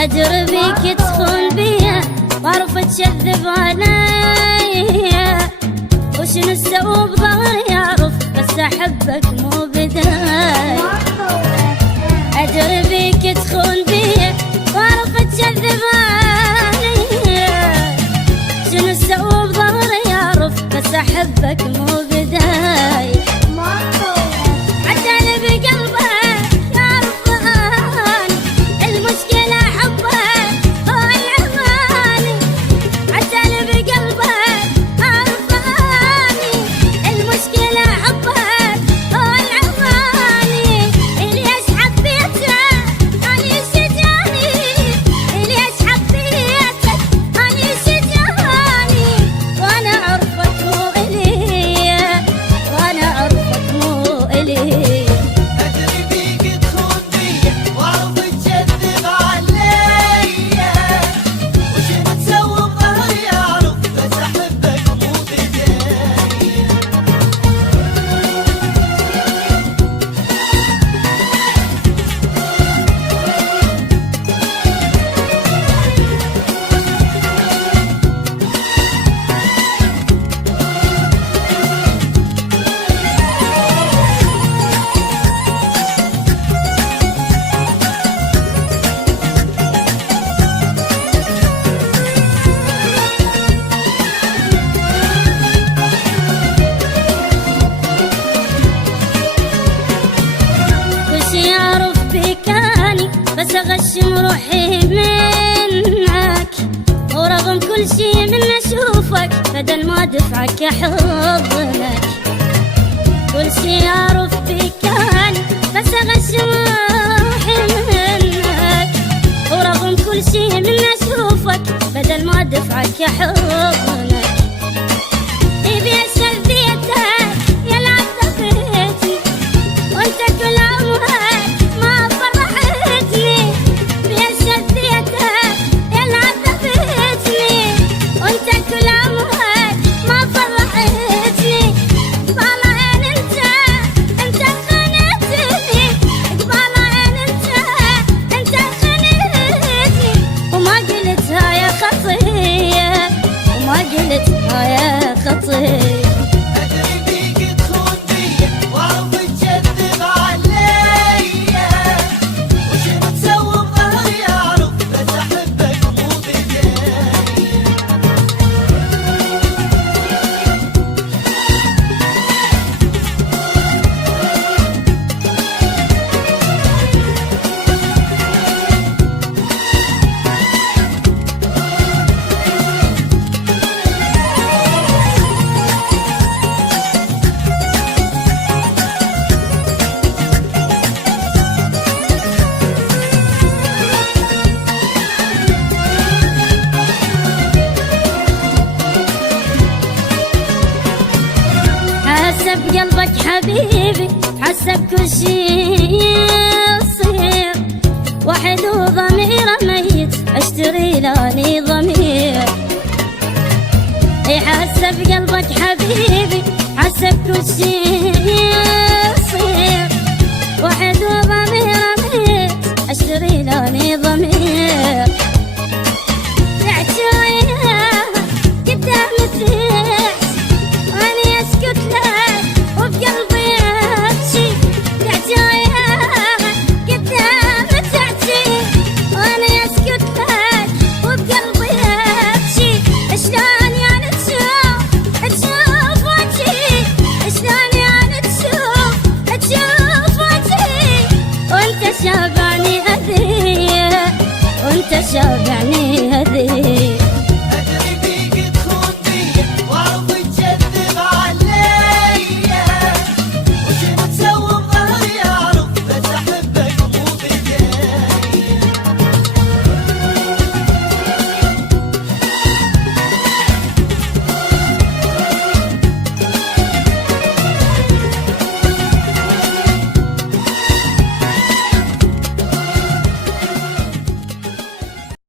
أدري بيك تخون بيا وأعرف تكذب عليا، وشنو تسوي بظهري أعرف بس أحبك مو بداية. أدري بيك تخون بيا وأعرف تكذب عليا، شنو تسوي بظهري أعرف بس أحبك مو بداية. عدل بقلبك يعرف أني المشكلة حبك هو العماني، عدل بقلبك يعرف أني المشكلة حبك هو العماني. ليش حبيته أني شجاني، ليش حبيته أني شجاني، وأنا أعرفك مو إلي، وأنا أعرفك مو إلي. أدري بيك تخون بيا وأعرف تكذب عليا، وشنو تسوي بظهري أعرف بس أحبك مو بداية. وش يعرف بيك أني بس أغشم روحي منك، ورغم كل شي من أشوفك بدل ما دفعك أحضنك. كل شي يعرف بيك أني بس أغشم روحي منك، ورغم كل شي من أشوفك بدل ما دفعك أحضنك. يبي شذيتك يلعب ذبيتي وانت كل عمرك ما فرحتني، بيا شذيتك يلعب ذبيتني وانت كل عمرك ما فرحتني. قبال عين انت خنتني، قبال عين انت خنتني، وما قلتها يا خطية، وما قلتها يا خطية. أدري بيك تخون بيا وأعرف تكذب عليا، وشنو تسوي بظهري أعرف بس أحبك مو بداية. حسب قلبك حبيبي، حسب كل شي يصير، واحد وضميره ميت اشتري لاني ضمير. حسب قلبك حبيبي، حسب كل شي يصير، واحد وضميره ميت اشتري لاني ضمير. تعجايا قدام تحس وأني أسكت لك وبقلبي أبكي، تعجايا قدام تحكي وأني أسكت لك وبقلبي أبكي. شلون يعني تشوف وجهي، شلون يعني تشوف وجهي، وأنت شابعني أذية، وأنت شابعني